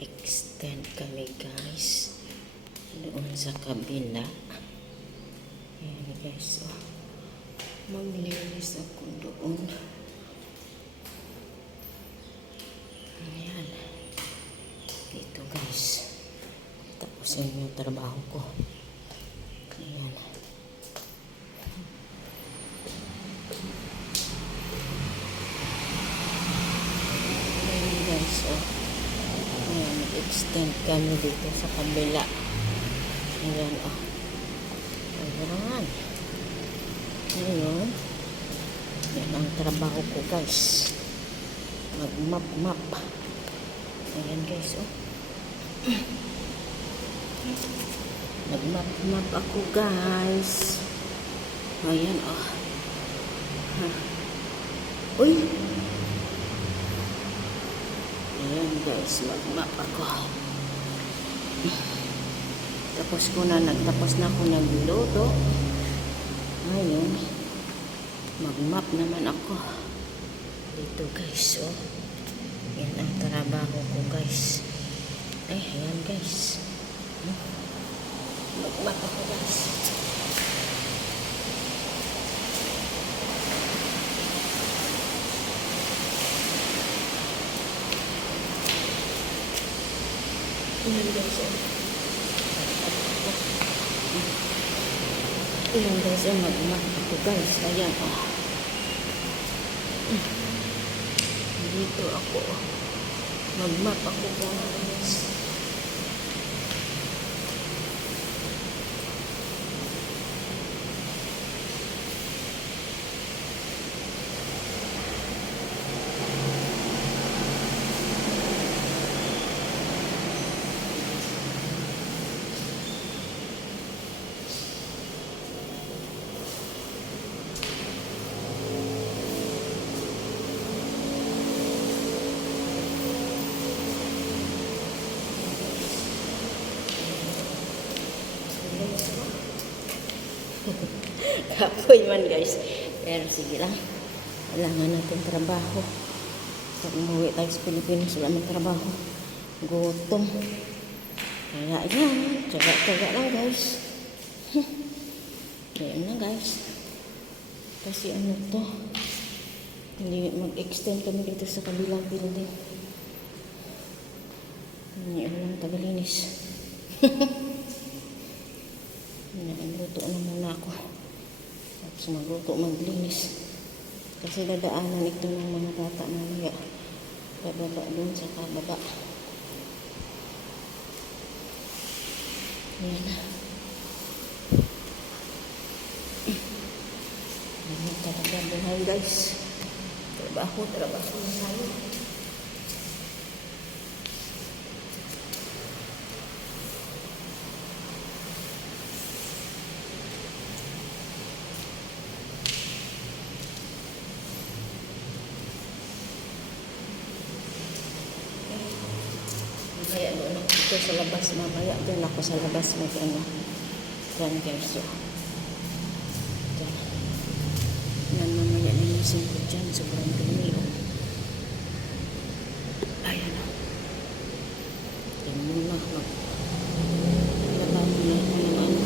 Extend kami guys doon sa kabila. Ayan guys, oh. Maglinis ako doon. Ayan. Dito guys. Tapos yun yung trabaho ko. Ayan. Ayan guys, oh. Ayan, extend kami dito sa kabila. Ayan, oh. Ayan. Ayan. Yan ang trabaho ko guys. Mag-map. Ayan guys, oh. Mag-map ako guys. Ayan, oh. Uy! Ayan guys, mag-map ako. Nagtapos na ako nagluto. Ngayon, mag-map naman ako. Dito guys, oh. Yan ang trabaho ko guys. Ay, ayan guys. Mag-map ako guys. Ayan guys, oh. Ayan guys, oh. Mag-map ako guys. Ayan, oh. Dito ako, oh. Mag-map ako guys. Kapoy man guys. Pero sige lang. Kailangan natin trabaho. Pag umuwi tayo sa Pilipinas, wala man trabaho. Gutom. Kaya yan. Tsaga-tsaga lang guys. Ayan na guys. Kasi ano to. Hindi mag-extend kami dito sa kabilang building. Hindi lang tagalinis. Nagluto na muna ako. Tapos magluto, maglinis. Kasi dadaanan ito ng mga bata mamaya. Bababa doon sa kababa. Ayan na. Ayan talaga buhay guys. Trabaho na tayo. Kaya doon ako dito sa labas mamaya. Doon ako sa labas mag-ano. Yan guys. Yan mamaya linisin ko dyan. Sobrang dumi. Ayan o. Yan muna. Laban mo na ako ng ano.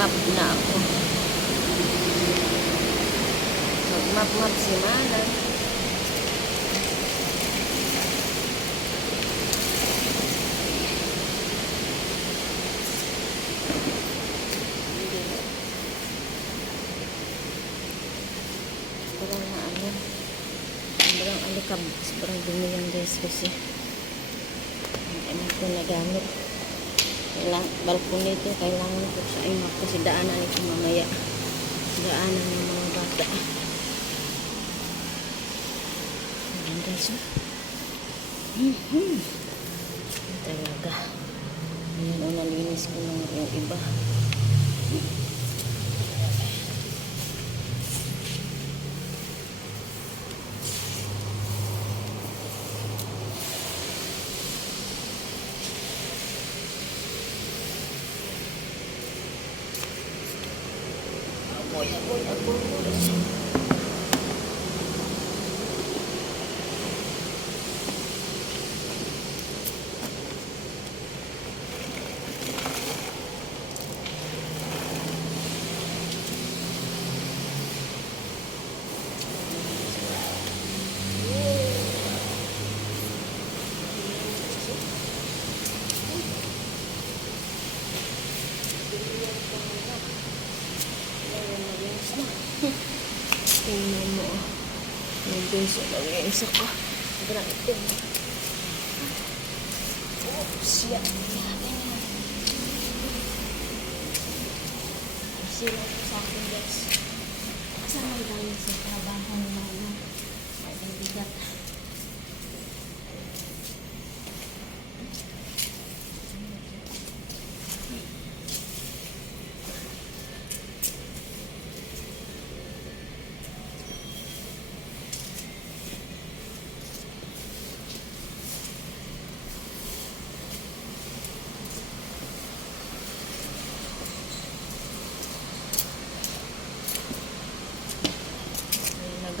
Mag-map na ako. Mag-map si Mana. Sobrang alikab, sobrang dumi yan guys kasi ko nagamit. Balkon nito kailangan ko sa imap kasi daanan ito mamaya. Daanan ng mga bata. Ayan guys. Talaga. Ayan o, nalinis ko ng yung iba. Apoy. Tingnan mo. Yung guys, nag-iisa ko. Grabe. Oops, yan. Sila ko sa akin guys. Kasama tayo sa trabaho na ay bigat.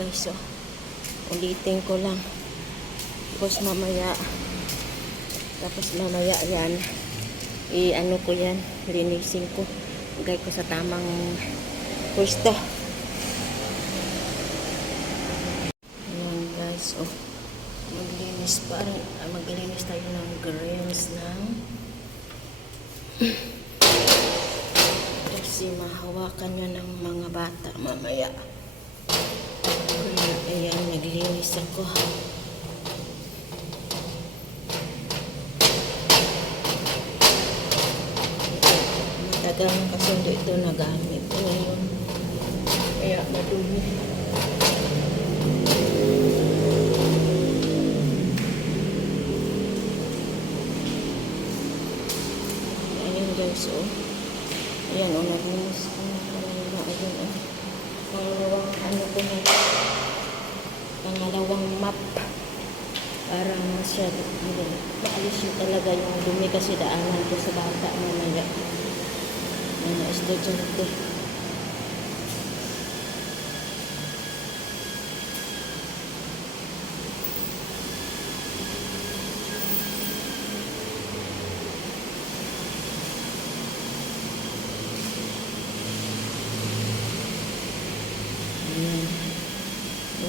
Guys, so ulitin ko lang tapos mamaya yan i-ano ko yan, linisin ko, lagay ko sa tamang pwesto. Ayan guys, oh, maglinis tayo ng grills ng kasi mahawakan nyo ng mga bata mamaya. Ayan, naglinis ako. Matagal na kasi ito nagamit. Ngayon, kaya madumi. Ayan guys, oh. Ayan, oh, naglinis ko na. Ayan, oh. Pangalawang map para maalis yun talaga yung dumi kasi daanan ko sa bata mamaya mga estudyante.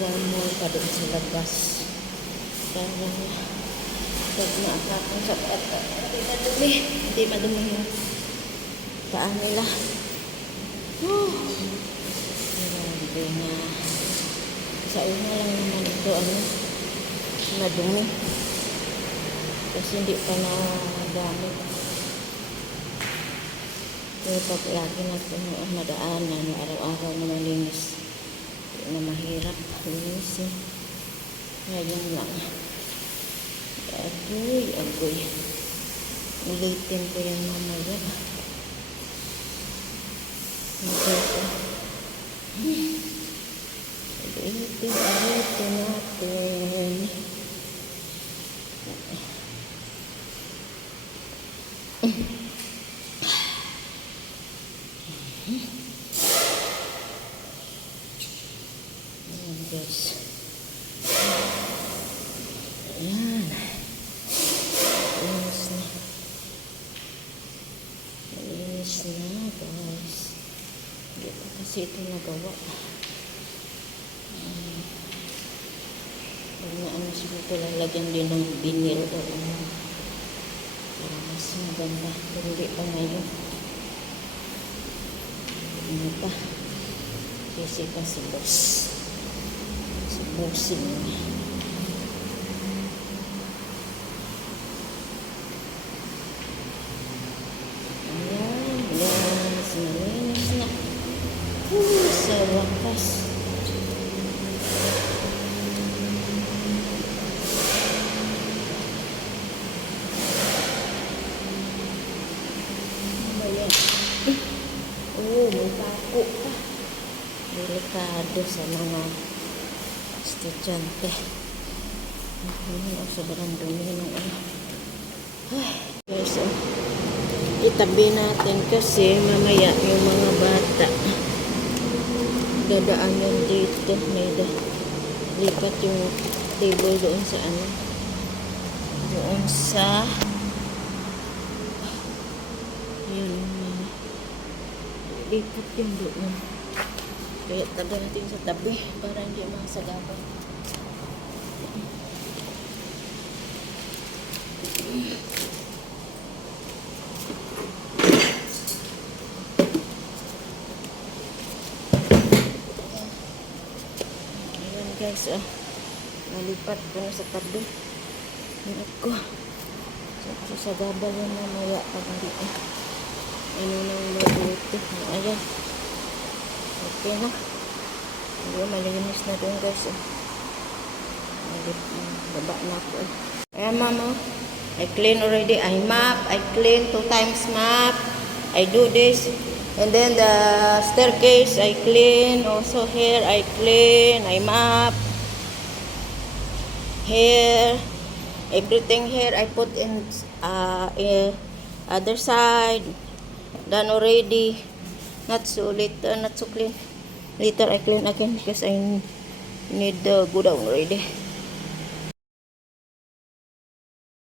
One more pa doon sa labas. Kaya pag naakakang sapat, hindi madumi yung paan nila. Grabe na. Sa una lang naman ito, madumi. Kasi hindi pa nagamit. Pero pag lagi natin madaanan, araw-araw na malinis. Na mahirap linisin. Ngayon lang. Agoy. Ulitin ko yan mamaya. Ulitin natin. Guys. Ayan. Malinis na guys. kasi ito nagawa. Pag na ano siguro lalagyan din ng vinyl o ano. Para mas maganda. Pero hindi pa ngayon. Ano pa? Kasi pa si boss. Si bossing. Ayan. Yes. Malinis na. Sa wakas. Ayan. Oh, may pako pa. Delikado sa mga estudyante. Sobrang dumi ng ano. Ay, guys, itabi natin kasi mamaya yung mga bata dadaanan dito. May lipat yung table doon sa ano. Doon sa yun. Lipat yung doon. Kaya tabi natin sa tabi para hindi masagapan. Ayan guys, nalipat ko na sa tabi. Ayan ko. So sa gabal yan mamaya pag hindi ko ano nang mabuti. Ayan. Okay na. Ayan, malinis na doon guys. Baba na ako. Ayan mama. I clean already. I mop. I clean 2 times mop. I do this. And then the staircase I clean. Also here I clean. I mop. Here. Everything here I put in other side. Done already. Not so clean. Later I clean again because I need to go down already.